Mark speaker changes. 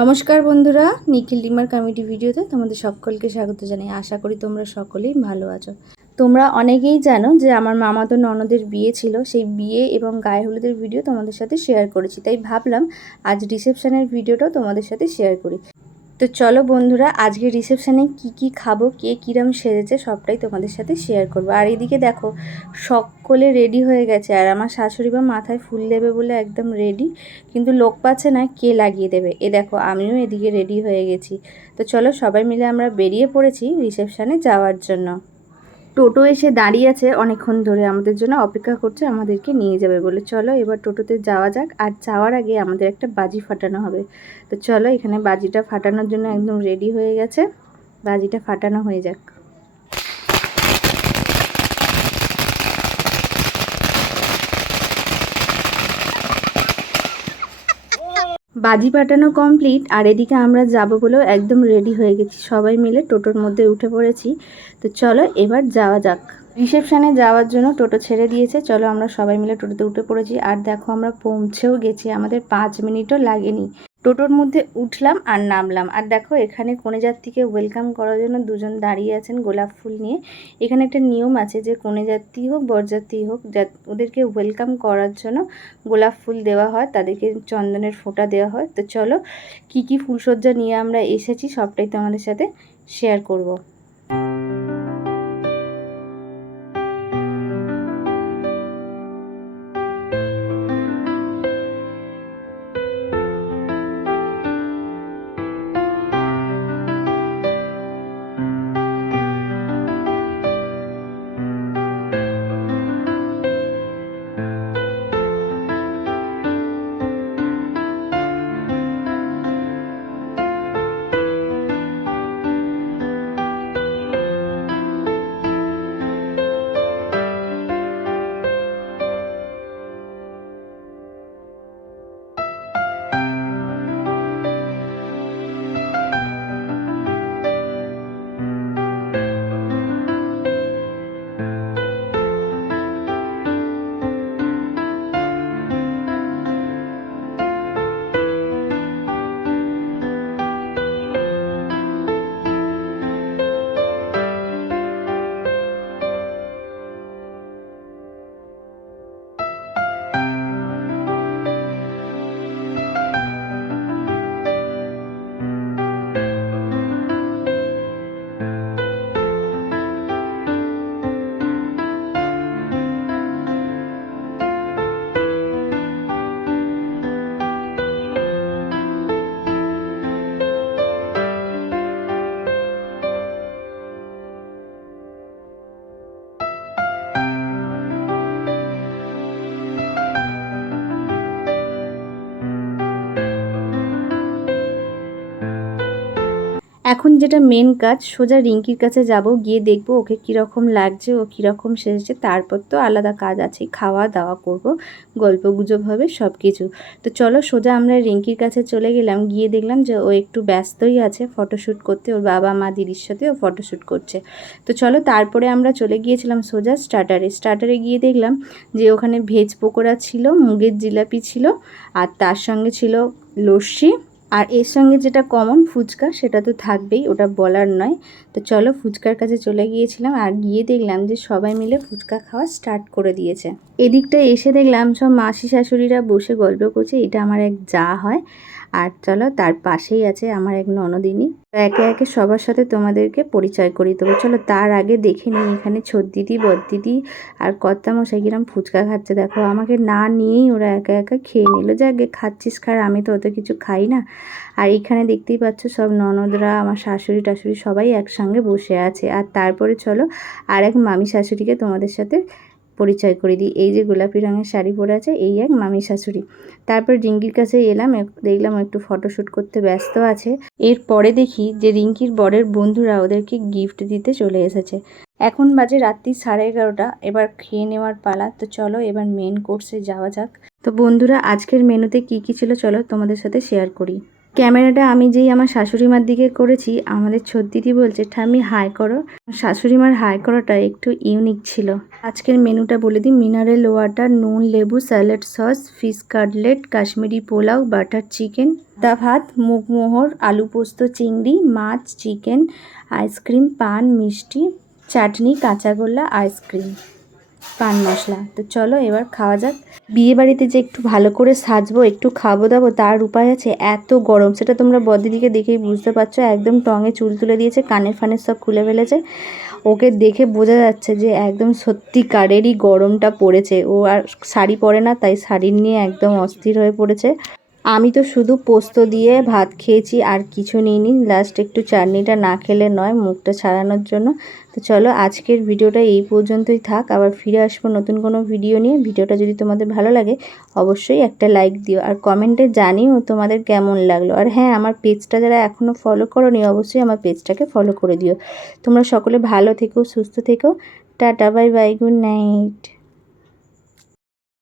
Speaker 1: নমস্কার বন্ধুরা, নিখিল dimmer comedy ভিডিওতে তোমাদের সকলকে স্বাগত জানাই। আশা করি তোমরা সকলেই ভালো আছো। তোমরা অনেকেই জানো যে আমার মামা তো ননদের বিয়ে ছিল, সেই বিয়ে এবং গায়ে হলুদের ভিডিও তোমাদের সাথে শেয়ার করেছি। তাই ভাবলাম, আজ রিসেপশনের ভিডিওটাও তোমাদের সাথে শেয়ার করি। তো চলো বন্ধুরা আজকে রিসেপশানে কি কি খাব, কে কীরম সেরেছে সবটাই তোমাদের সাথে শেয়ার করব। আর এদিকে দেখো, সকলে রেডি হয়ে গেছে। আর আমার শাশুড়ি বা মাথায় ফুল দেবে বলে একদম রেডি কিন্তু লোক পাচ্ছে না কে লাগিয়ে দেবে। এ দেখো, আমিও এদিকে রেডি হয়ে গেছি। তো চলো সবাই মিলে আমরা বেরিয়ে পড়েছি রিসেপশানে যাওয়ার জন্য। টোটো এসে দাঁড়িয়ে আছে অনেকক্ষণ ধরে আমাদের জন্য অপেক্ষা করছে, আমাদেরকে নিয়ে যাবে বলে। চলো এবার টোটোতে যাওয়া যাক, আর যাওয়ার আগে আমাদের একটা বাজি ফাটানো হবে। তো চলো এখানে বাজিটা ফাটানোর জন্য একদম রেডি হয়ে গেছে। বাজিটা ফাটানো হয়ে যাক। বাজি পাঠানো কমপ্লিট আর এদিকে আমরা যাব বলেও একদম রেডি হয়ে গেছি। সবাই মিলে টোটোর মধ্যে উঠে পড়েছি। তো চলো এবার যাওয়া যাক। রিসেপশানে যাওয়ার জন্য টোটো ছেড়ে দিয়েছে। চলো আমরা সবাই মিলে টোটোতে উঠে পড়েছি। আর দেখো আমরা পৌঁছেও গেছি। আমাদের পাঁচ মিনিটও লাগেনি। টোটোর মধ্যে উঠলাম আর নামলাম। আর দেখো, এখানে কনে যাত্রীকে ওয়েলকাম করার জন্য দুজন দাঁড়িয়ে আছেন গোলাপ ফুল নিয়ে। এখানে একটা নিয়ম আছে যে কনে যাত্রী হোক, বরযাত্রী হোক ওদেরকে ওয়েলকাম করার জন্য গোলাপ ফুল দেওয়া হয়, তাদেরকে চন্দনের ফোঁটা দেওয়া হয়। তো চলো, কি কি ফুলসজ্জা নিয়ে আমরা এসেছি, সবটাই তোমাদের সাথে শেয়ার করব। এখন যেটা মেন কাজ, সোজা রিঙ্কির কাছে যাব, গিয়ে দেখব ওকে কীরকম লাগছে, ও কীরকম সেজেছে, তারপর তো আলাদা কাজ আছে খাওয়া দাওয়া করব গল্প গুজব হবে সব কিছু তো চলো সোজা আমরা রিঙ্কির কাছে চলে গেলাম, গিয়ে দেখলাম যে ও একটু ব্যস্তই আছে ফটোশ্যুট করতে, ওর বাবা মা দিদির সাথে ও ফটোশ্যুট করছে। তো চলো তারপরে আমরা চলে গিয়েছিলাম সোজা স্টার্টারে। স্টার্টারে গিয়ে দেখলাম যে ওখানে ভেজ পকোড়া ছিল, মুগের জিলাপি ছিল, আর তার সঙ্গে ছিল লস্যি আর এর সঙ্গে যেটা কমন ফুচকা, সেটা তো থাকবেই, ওটা বলার নয়। তো চলো ফুচকার কাছে চলে গিয়েছিলাম আর গিয়ে দেখলাম যে সবাই মিলে ফুচকা খাওয়া স্টার্ট করে দিয়েছে। এদিকটা এসে দেখলাম সব মাসি শাশুড়িরা বসে গল্প করছে, এটা আমার এক যা হয়। আর চলো তার পাশেই আছে আমার এক ননদিনী। একে একে সবার সাথে তোমাদেরকে পরিচয় করিয়ে দেবো। চলো তার আগে দেখে নিই এখানে দিদি বদ্দিদি আর কর্তামশাই কিরম ফুচকা খাচ্ছে। দেখো, আমাকে না নিয়েই ওরা একা একা খেয়ে নিল। যে আগে খাচ্ছিস খার, আমি তো অত কিছু খাই না। আর এখানে দেখতেই পাচ্ছ সব ননদরা, আমার শাশুড়ি টাশুড়ি সবাই একসঙ্গে বসে আছে। আর তারপরে চলো আর এক মামি শাশুড়িকে তোমাদের সাথে পরিচয় করে দিই। এই যে গোলাপি রঙের শাড়ি পরে আছে, এই এক মামি শাশুড়ি। তারপর রিঙ্কির কাছে এলাম দেখলাম একটু ফটোশ্যুট করতে ব্যস্ত আছে। এরপরে দেখি যে রিঙ্কির বরের বন্ধুরা ওদেরকে গিফট দিতে চলে এসেছে। এখন বাজে রাত্রি সাড়ে এগারোটা, এবার খেয়ে নেওয়ার পালা। তো চলো এবার মেন কোর্সে যাওয়া যাক। তো বন্ধুরা, আজকের মেনুতে কি কি ছিল চলো তোমাদের সাথে শেয়ার করি। ক্যামেরাটা আমি যেই আমার শাশুড়ি মার দিকে করেছি, আমাদের ছদ্দিদি বলছে, ঠাম্মি, হাই করো। শাশুড়ি মার হাই করাটা একটু ইউনিক ছিল। আজকের মেনুটা বলে দিই, মিনারেল ওয়াটার, নুন, লেবু, salad sauce, fish cutlet, Kashmiri pulao, butter chicken দা ভাত মুগমোহর আলু পোস্ত, চিংড়ি, মাছ, চিকেন, আইসক্রিম, পান, মিষ্টি, চাটনি কাঁচাগোল্লা আইসক্রিম। পান মশলা। তো চলো এবার খাওয়া যাক। বিয়ে বাড়িতে যে একটু ভালো করে সাজবো, একটু খাব দাবো, তার উপায় আছে এত গরম। সেটা তোমরা বদিদিকে দেখেই বুঝতে পারছ। একদম টঙে চুল তুলে দিয়েছে, কানের ফানের সব খুলে ফেলেছে। ওকে দেখে বোঝা যাচ্ছে যে একদম সত্যিকারেরই গরমটা পড়েছে। ও আর শাড়ি পরে না, তাই শাড়ি নিয়ে একদম অস্থির হয়ে পড়েছে। আমি তো শুধু পোস্ত দিয়ে ভাত খেয়েছি, আর কিছু নিইনি। লাস্ট একটু চাটনিটা না খেলে নয়, মুখটা ছাড়ানোর জন্য। তো চলো, আজকের ভিডিওটা এই পর্যন্তই থাক। আবার ফিরে আসব নতুন কোনো ভিডিও নিয়ে। ভিডিওটা যদি তোমাদের ভালো লাগে, অবশ্যই একটা লাইক দিও। আর কমেন্টে জানিও তোমাদের কেমন লাগল। আর হ্যাঁ আমার পেজটা যারা এখনও ফলো করোনি, অবশ্যই আমার পেজটাকে ফলো করে দিও। তোমরা সকলে ভালো থেকো, সুস্থ থেকো। Tata bye bye good night